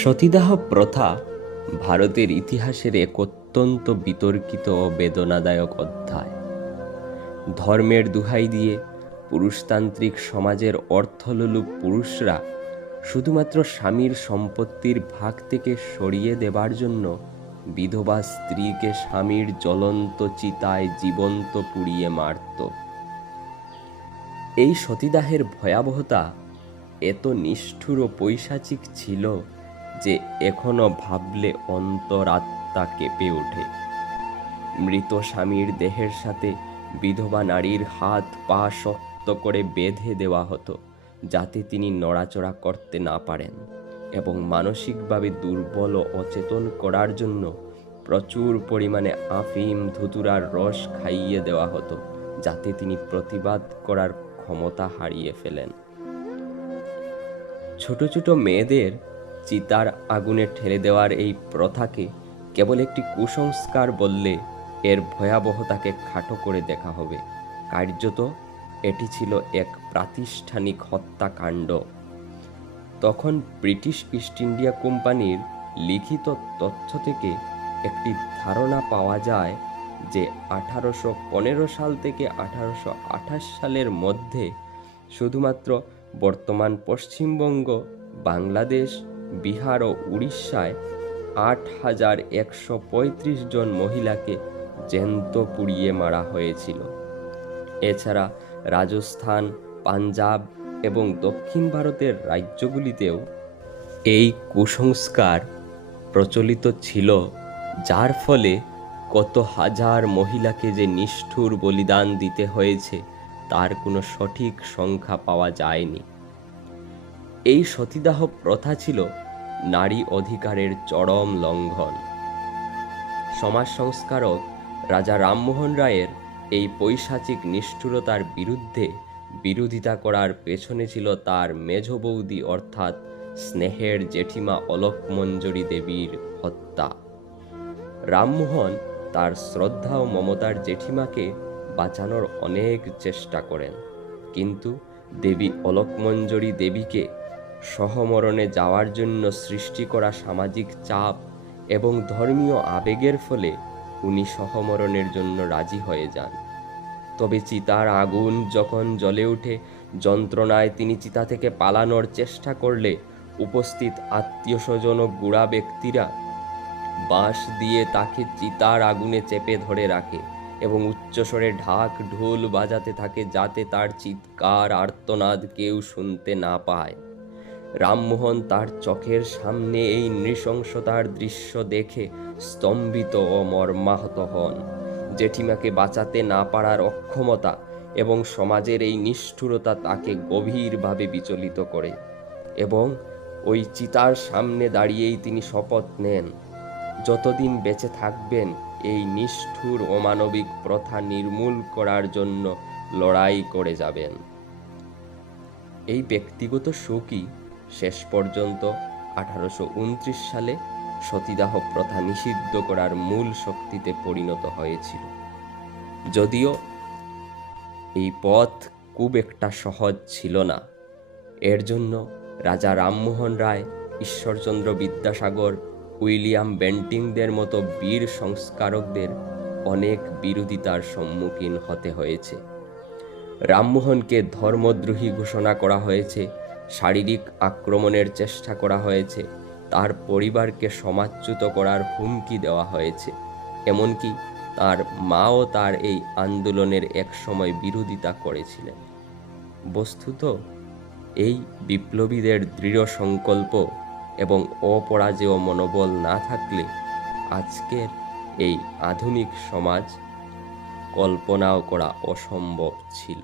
সতীদাহ প্রথা ভারতের ইতিহাসের এক অত্যন্ত বিতর্কিত ও বেদনাদায়ক অধ্যায়। ধর্মের দুহাই দিয়ে পুরুষতান্ত্রিক সমাজের অর্থলোলুপ পুরুষরা শুধুমাত্র স্বামীর সম্পত্তির ভাগ থেকে সরিয়ে দেবার জন্য বিধবা স্ত্রীকে স্বামীর জ্বলন্ত চিতায় জীবন্ত পুড়িয়ে মারত। এই সতীদাহের ভয়াবহতা এত নিষ্ঠুর ও পৈশাচিক ছিল যে এখনো ভাবলে অন্তরাত্মা কেঁপে ওঠে। মৃত স্বামীর দেহের সাথে বিধবা নারীর হাত পা শক্ত করে বেঁধে দেওয়া হতো, যাতে তিনি নড়াচড়া করতে না পারেন, এবং মানসিকভাবে দুর্বল ও অচেতন করার জন্য প্রচুর পরিমাণে আফিম ধুতুরার রস খাইয়ে দেওয়া হতো, যাতে তিনি প্রতিবাদ করার ক্ষমতা হারিয়ে ফেলেন। ছোট ছোট মেয়েদের চিতার আগুনে ঠেলে দেওয়ার এই প্রথাকে কেবল একটি কুসংস্কার বললে এর ভয়াবহতাকে খাটো করে দেখা হবে। কার্যত এটি ছিল এক প্রাতিষ্ঠানিক হত্যাকাণ্ড। তখন ব্রিটিশ ইস্ট ইন্ডিয়া কোম্পানির লিখিত তথ্য থেকে একটি ধারণা পাওয়া যায় যে 1815 সাল থেকে 1828 সালের মধ্যে শুধুমাত্র বর্তমান পশ্চিমবঙ্গ, বাংলাদেশ, বিহার ও উড়িষ্যায় 8135 জন মহিলাকে জ্যান্ত পুড়িয়ে মারা হয়েছিল। এছাড়া রাজস্থান, পাঞ্জাব এবং দক্ষিণ ভারতের রাজ্যগুলিতেও এই কুসংস্কার প্রচলিত ছিল, যার ফলে কত হাজার মহিলাকে যে নিষ্ঠুর বলিদান দিতে হয়েছে তার কোনো সঠিক সংখ্যা পাওয়া যায়নি। এই সতীদাহ প্রথা ছিল নারী অধিকারের চরম লঙ্ঘন। সমাজ সংস্কারক রাজা রামমোহন রায়ের এই পৈশাচিক নিষ্ঠুরতার বিরুদ্ধে বিরোধিতা করার পেছনে ছিল তার মেজ বৌদি অর্থাৎ স্নেহের জেঠিমা অলকমঞ্জরি দেবীর হত্যা। রামমোহন তার শ্রদ্ধা ও মমতার জেঠিমাকে বাঁচানোর অনেক চেষ্টা করেন, কিন্তু দেবী অলকমঞ্জরি দেবীকে সহমরণে যাওয়ার জন্য সৃষ্টি করা সামাজিক চাপ এবং ধর্মীয় আবেগের ফলে উনি সহমরণের জন্য রাজি হয়ে যান। তবে চিতার আগুন যখন জ্বলে ওঠে, যন্ত্রণায় তিনি চিতা থেকে পালানোর চেষ্টা করলে উপস্থিত আত্মীয় স্বজন ও গুড়া ব্যক্তিরা বাঁশ দিয়ে তাকে চিতার আগুনে চেপে ধরে রাখে এবং উচ্চস্বরে ঢাক ঢোল বাজাতে থাকে, যাতে তার চিৎকার আর্তনাদ কেউ শুনতে না পায়। রামমোহন তার চোখের সামনে এই নৃশংসতার দৃশ্য দেখে স্তম্ভিত ও মর্মাহত হন। জেঠিমাকে বাঁচাতে না পারার অক্ষমতা এবং সমাজের এই নিষ্ঠুরতা তাকে গভীরভাবে বিচলিত করে, এবং ওই চিতার সামনে দাঁড়িয়েই তিনি শপথ নেন, যতদিন বেঁচে থাকবেন এই নিষ্ঠুর অমানবিক প্রথা নির্মূল করার জন্য লড়াই করে যাবেন। এই ব্যক্তিগত শোকই শেষ পর্যন্ত 1829 সালে সতীদাহ প্রথা নিষিদ্ধ করার মূল শক্তিতে পরিণত হয়েছিল। যদিও এই পথ খুব একটা সহজ ছিল না। এর জন্য রাজা রামমোহন রায়, ঈশ্বরচন্দ্র বিদ্যাসাগর, উইলিয়াম বেন্টিংদের মতো বীর সংস্কারকদের অনেক বিরোধিতার সম্মুখীন হতে হয়েছে। রামমোহনকে ধর্মদ্রোহী ঘোষণা করা হয়েছে, শারীরিক আক্রমণের চেষ্টা করা হয়েছে, তার পরিবারকে সমাজচ্যুত করার হুমকি দেওয়া হয়েছে। এমনকি তার মাও তার এই আন্দোলনের এক সময় বিরোধিতা করেছিলেন। বস্তুত এই বিপ্লবীদের দৃঢ় সংকল্প এবং অপরাজেয় মনোবল না থাকলে আজকের এই আধুনিক সমাজ কল্পনাও করা অসম্ভব ছিল।